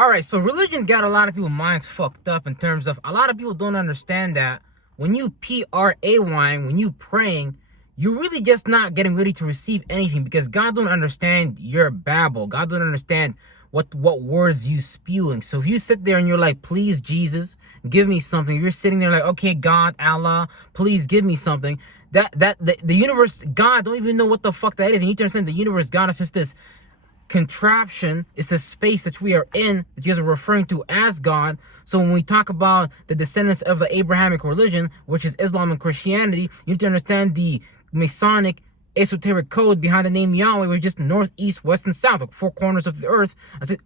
All right, so religion got a lot of people's minds fucked up in terms of a lot of people don't understand that when you pray, when you praying, you're really just not getting ready to receive anything because God don't understand your babble. God don't understand what words you spewing. So if you sit there and you're like, please Jesus, give me something. You're sitting there like, okay, God, Allah, please give me something. The universe, God don't even know what the fuck that is. And you need to understand the universe, God is just this contraption. Is the space that we are in that you guys are referring to as God. So when we talk about the descendants of the Abrahamic religion, which is Islam and Christianity, you need to understand the Masonic esoteric code behind the name Yahweh. We're just north, east, west, and south, like four corners of the earth,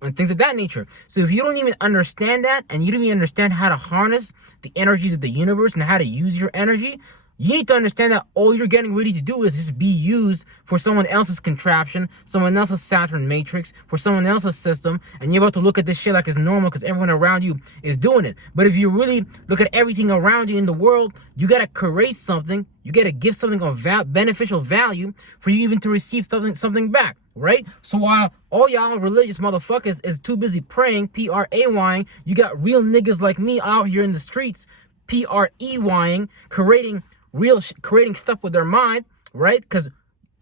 and things of that nature. So if you don't even understand that, and you don't even understand how to harness the energies of the universe and how to use your energy, you need to understand that all you're getting ready to do is just be used for someone else's contraption, someone else's Saturn matrix, for someone else's system, and you're about to look at this shit like it's normal because everyone around you is doing it. But if you really look at everything around you in the world, you gotta create something, you gotta give something of beneficial value for you even to receive something back, right? So while all y'all religious motherfuckers is too busy praying, P-R-A-Y-ing, you got real niggas like me out here in the streets, P-R-E-Y-ing, creating stuff with their mind, right? Because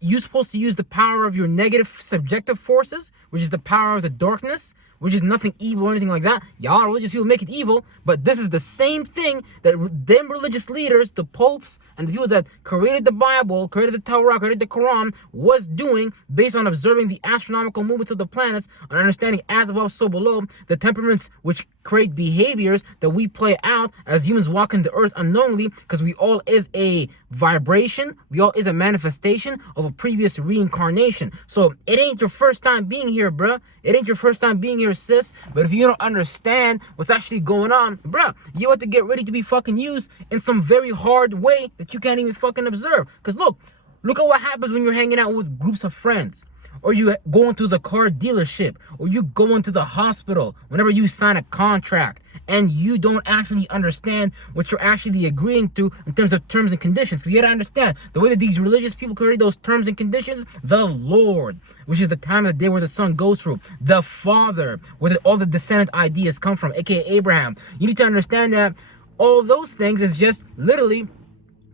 you're supposed to use the power of your negative subjective forces, which is the power of the darkness, which is nothing evil or anything like that. Y'all religious people make it evil, but this is the same thing that them religious leaders, the popes, and the people that created the Bible, created the Torah, created the Quran, was doing based on observing the astronomical movements of the planets, and understanding as above, so below, the temperaments which create behaviors that we play out as humans walking the earth unknowingly, because we all is a vibration, we all is a manifestation of a previous reincarnation. So it ain't your first time being here, bruh. It ain't your first time being here, sis. But if you don't understand what's actually going on, bruh, you have to get ready to be fucking used in some very hard way that you can't even fucking observe. Because look at what happens when you're hanging out with groups of friends, or you go into the car dealership, or you go into the hospital, whenever you sign a contract and you don't actually understand what you're actually agreeing to in terms of terms and conditions. Because you gotta understand, the way that these religious people create those terms and conditions, the Lord, which is the time of the day where the sun goes through, the Father, where all the descendant ideas come from, aka Abraham. You need to understand that all those things is just literally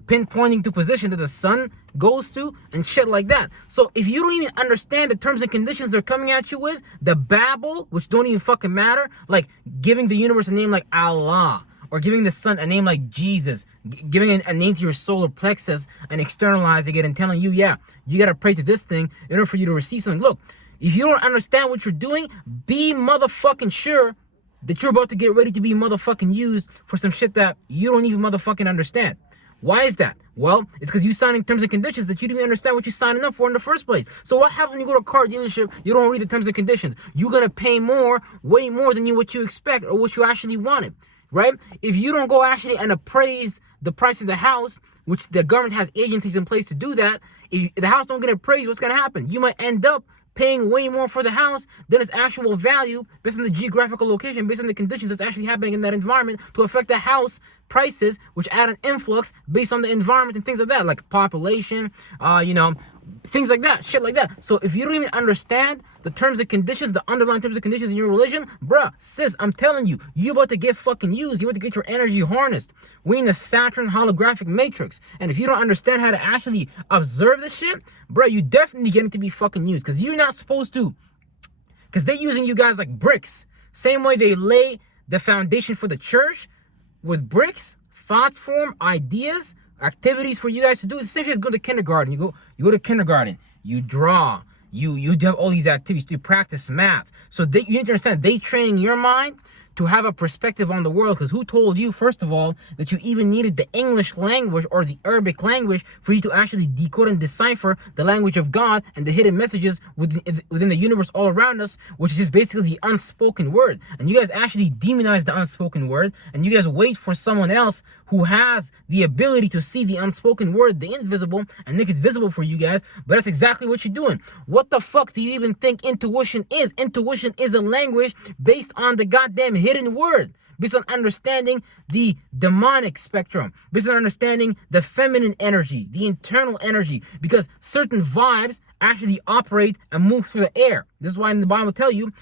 pinpointing to position that the sun goes to and shit like that. So if you don't even understand the terms and conditions they're coming at you with, the babble, which don't even fucking matter, like giving the universe a name like Allah, or giving the sun a name like Jesus, giving a name to your solar plexus and externalizing it and telling you, yeah, you gotta pray to this thing in order for you to receive something. Look, if you don't understand what you're doing, be motherfucking sure that you're about to get ready to be motherfucking used for some shit that you don't even motherfucking understand. Why is that? Well, it's because you signing terms and conditions that you didn't even understand what you're signing up for in the first place. So what happens when you go to a car dealership, you don't read the terms and conditions? You're going to pay more, way more than what you expect or what you actually wanted, right? If you don't go actually and appraise the price of the house, which the government has agencies in place to do that, if the house don't get appraised, what's going to happen? You might end up paying way more for the house than its actual value based on the geographical location, based on the conditions that's actually happening in that environment to affect the house prices, which add an influx based on the environment and things like that, like population, things like that, shit like that. So if you don't even understand the terms and conditions, the underlying terms and conditions in your religion, bruh, sis, I'm telling you, you about to get fucking used. You about to get your energy harnessed. We in the Saturn holographic matrix. And if you don't understand how to actually observe this shit, bruh, you definitely getting to be fucking used. Because you're not supposed to. Because they're using you guys like bricks. Same way they lay the foundation for the church with bricks, thoughts form, ideas, activities for you guys to do. It's essentially as go to kindergarten. You go to kindergarten, you draw, you do have all these activities to practice math. So you need to understand, they training your mind to have a perspective on the world. Because who told you, first of all, that you even needed the English language or the Arabic language for you to actually decode and decipher the language of God and the hidden messages within the universe all around us, which is just basically the unspoken word. And you guys actually demonize the unspoken word, and you guys wait for someone else who has the ability to see the unspoken word, the invisible, and make it visible for you guys. But that's exactly what you're doing. What the fuck do you even think intuition is? Intuition is a language based on the goddamn hidden word. based on understanding the demonic spectrum, based on understanding the feminine energy, the internal energy, because certain vibes actually operate and move through the air. This is why in the Bible tell you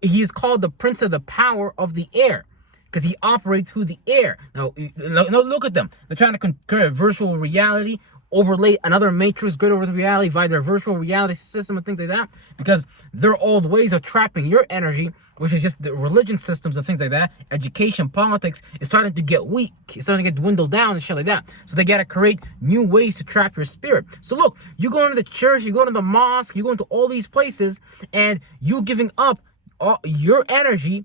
he is called the prince of the power of the air, because he operates through the air. Now, look at them. They're trying to create virtual reality, overlay another matrix grid over the reality via their virtual reality system and things like that, because their old ways of trapping your energy, which is just the religion systems and things like that, education, politics, is starting to get weak. It's starting to get dwindled down and shit like that. So they got to create new ways to trap your spirit. So look, you go into the church, you go to the mosque, you go into all these places, and you giving up all your energy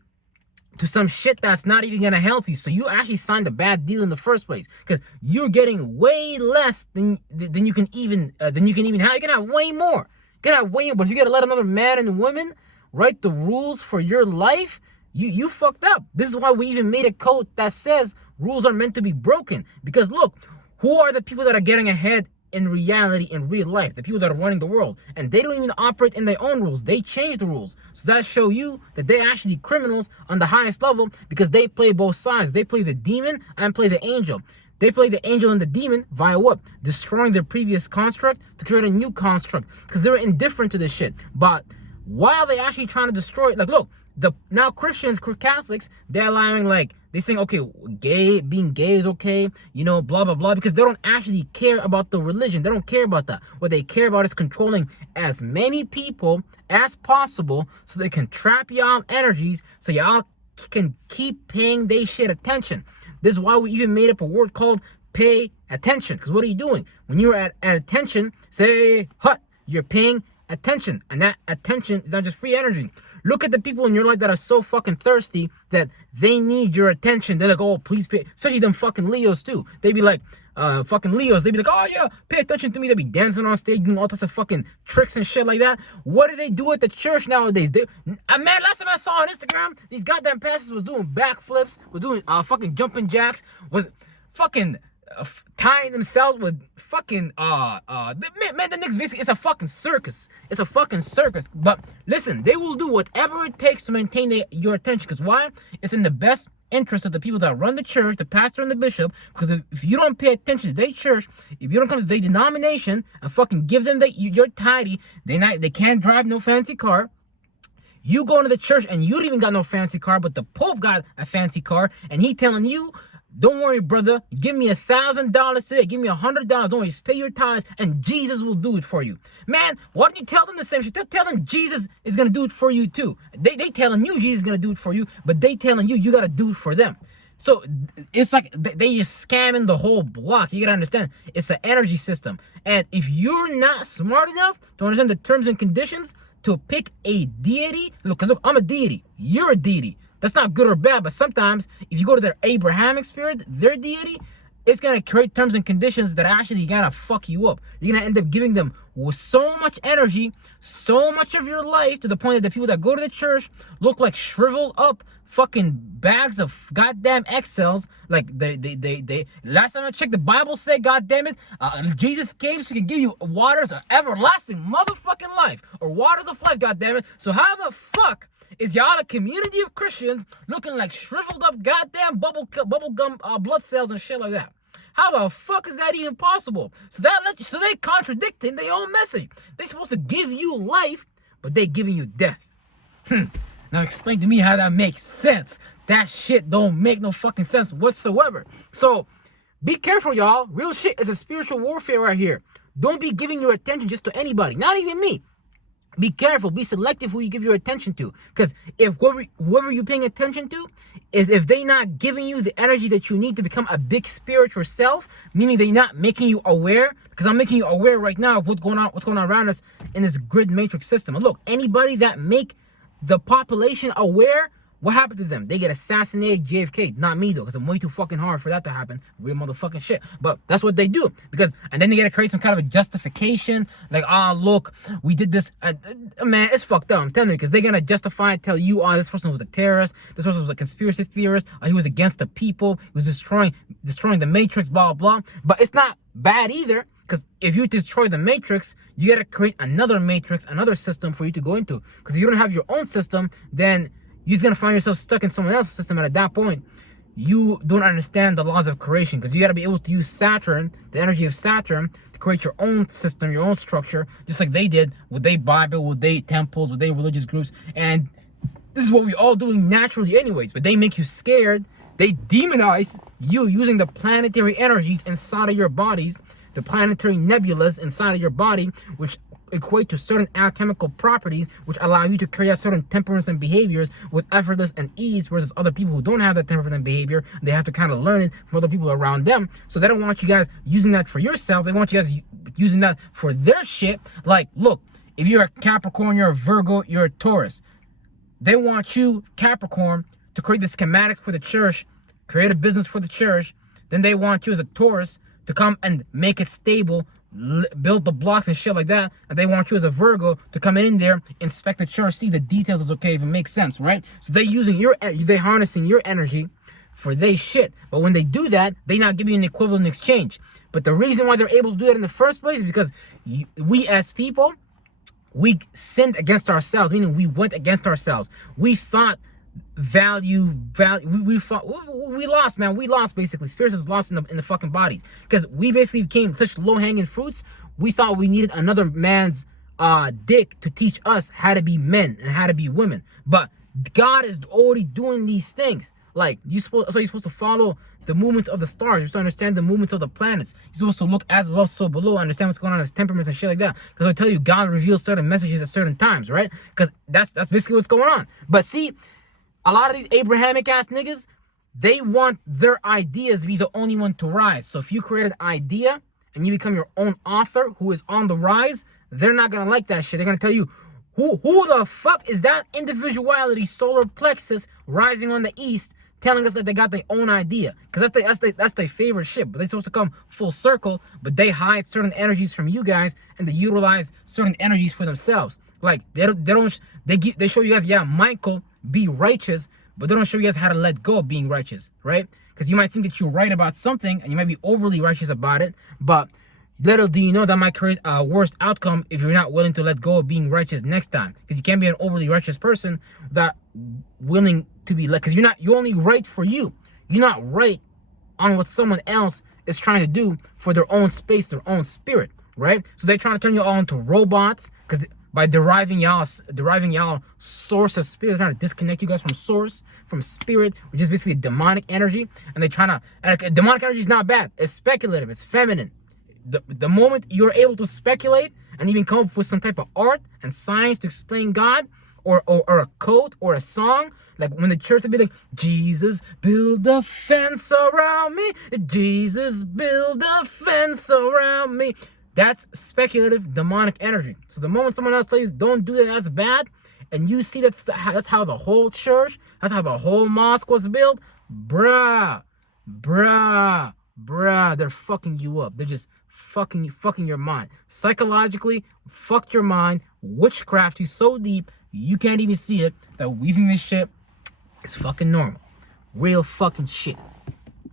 to some shit that's not even gonna help you. So you actually signed a bad deal in the first place, because you're getting way less than you can even have. You can have way more. You can have way more. But if you gotta let another man and woman write the rules for your life, you fucked up. This is why we even made a code that says rules are meant to be broken. Because look, who are the people that are getting ahead in reality, in real life? The people that are running the world, and they don't even operate in their own rules. They change the rules. So that show you that they're actually criminals on the highest level, because they play both sides. They play the demon and play the angel. They play the angel and the demon via what? Destroying their previous construct to create a new construct, because they're indifferent to this shit. But while they actually trying to destroy it, like look, now Christians, Catholics, they're allowing, like, they saying, okay, being gay is okay, you know, blah, blah, blah, because they don't actually care about the religion. They don't care about that. What they care about is controlling as many people as possible so they can trap y'all energies so y'all can keep paying they shit attention. This is why we even made up a word called pay attention, because what are you doing? When you're at attention, say, hut, you're paying attention, and that attention is not just free energy. Look at the people in your life that are so fucking thirsty that they need your attention. They're like, oh, please pay. Especially them fucking Leos too. They be like, fucking Leos. They be like, oh yeah, pay attention to me. They be dancing on stage, doing all types of fucking tricks and shit like that. What do they do at the church nowadays? Man, last time I saw on Instagram, these goddamn pastors was doing backflips, was doing fucking jumping jacks, was fucking tying themselves with fucking man, the next basically, it's a fucking circus. It's a fucking circus. But listen, they will do whatever it takes to maintain your attention. Because why? It's in the best interest of the people that run the church, the pastor and the bishop. Because if you don't pay attention to their church, if you don't come to their denomination and fucking give them your tidy, they can't drive no fancy car. You go into the church and you don't even got no fancy car, but the Pope got a fancy car, and he telling you, don't worry, brother. Give me $1,000 today. Give me $100. Don't worry. Just pay your tithes, and Jesus will do it for you. Man, why don't you tell them the same shit? Tell them Jesus is gonna do it for you too. They telling you Jesus is gonna do it for you, but they telling you gotta do it for them. So it's like they just scamming the whole block. You gotta understand, it's an energy system, and if you're not smart enough to understand the terms and conditions to pick a deity, look, I'm a deity. You're a deity. That's not good or bad, but sometimes if you go to their Abrahamic spirit, their deity, it's gonna create terms and conditions that actually gonna fuck you up. You're gonna end up giving them with so much energy, so much of your life, to the point that the people that go to the church look like shriveled up fucking bags of goddamn egg-cells. Like they last time I checked, the Bible said, goddamn it, Jesus came so he can give you waters of everlasting motherfucking life, or waters of life, goddamn it. So how the fuck is y'all a community of Christians looking like shriveled up goddamn bubble gum blood cells and shit like that? How the fuck is that even possible? So they contradicting their own message. They supposed to give you life, but they giving you death. Now explain to me how that makes sense. That shit don't make no fucking sense whatsoever. So be careful, y'all. Real shit is a spiritual warfare right here. Don't be giving your attention just to anybody, not even me. Be careful, be selective who you give your attention to. Because if whoever you're paying attention to, if they're not giving you the energy that you need to become a big spiritual self, meaning they're not making you aware, because I'm making you aware right now of what's going on around us in this grid matrix system. And look, anybody that make the population aware, what happened to them? They get assassinated. JFK, not me though, because I'm way too fucking hard for that to happen. Real motherfucking shit. But that's what they do, and then they gotta create some kind of a justification, like, look, we did this. Man, it's fucked up. I'm telling you, because they're gonna justify it, tell you, this person was a terrorist, this person was a conspiracy theorist, he was against the people, he was destroying the matrix, blah blah. But it's not bad either. Because if you destroy the matrix, you gotta create another matrix, another system for you to go into. Because if you don't have your own system, then you're just gonna find yourself stuck in someone else's system, and at that point, you don't understand the laws of creation, because you gotta be able to use Saturn, the energy of Saturn, to create your own system, your own structure, just like they did with their Bible, with their temples, with their religious groups. And this is what we all doing naturally anyways, but they make you scared. They demonize you using the planetary energies inside of your bodies, the planetary nebulas inside of your body, which equate to certain alchemical properties, which allow you to carry out certain temperaments and behaviors with effortless and ease, versus other people who don't have that temperament and behavior. They have to kind of learn it from other people around them. So they don't want you guys using that for yourself. They want you guys using that for their shit. Like, look, if you're a Capricorn, you're a Virgo, you're a Taurus. They want you, Capricorn, to create the schematics for the church, create a business for the church. Then they want you as a Taurus to come and make it stable, build the blocks and shit like that. And they want you as a Virgo to come in there, inspect the church, see the details is okay, if it makes sense, right? So they harnessing your energy for they shit. But when they do that, they not give you an equivalent exchange. But the reason why they're able to do that in the first place is because we as people, we sinned against ourselves, meaning we went against ourselves. We thought we lost, man. We lost, basically. Spirits is lost in the fucking bodies, because we basically became such low-hanging fruits. We thought we needed another man's dick to teach us how to be men and how to be women. But God is already doing these things. Like, you're supposed to follow the movements of the stars. You're supposed to understand the movements of the planets. You're supposed to look as above, so below, understand what's going on as temperaments and shit like that. Because I tell you, God reveals certain messages at certain times, right? Because that's basically what's going on. But see, a lot of these Abrahamic ass niggas, they want their ideas to be the only one to rise. So if you create an idea and you become your own author who is on the rise, they're not gonna like that shit. They're gonna tell you, who the fuck is that individuality, solar plexus, rising on the east, telling us that they got their own idea? Because that's their favorite shit. But they're supposed to come full circle, but they hide certain energies from you guys, and they utilize certain energies for themselves. Like, they show you guys, yeah, Michael, be righteous, but they don't show you guys how to let go of being righteous, right? Because you might think that you're right about something, and you might be overly righteous about it, but little do you know that might create a worse outcome if you're not willing to let go of being righteous next time. Because you can't be an overly righteous person without willing to be let, because you're only right for you. You're not right on what someone else is trying to do for their own space, their own spirit, right? So they're trying to turn you all into robots, because by deriving y'all source of spirit, they're trying to disconnect you guys from source, from spirit, which is basically a demonic energy. And they're trying to, and demonic energy is not bad. It's speculative. It's feminine. The moment you're able to speculate and even come up with some type of art and science to explain God, or a quote or a song, like when the church would be like, Jesus, build a fence around me. Jesus, build a fence around me. That's speculative demonic energy. So the moment someone else tells you don't do that, that's bad, and you see that's how the whole church, that's how the whole mosque was built, bruh, they're fucking you up. They're just fucking your mind. Psychologically, fucked your mind, witchcraft you so deep, you can't even see it, that weaving this shit is fucking normal. Real fucking shit.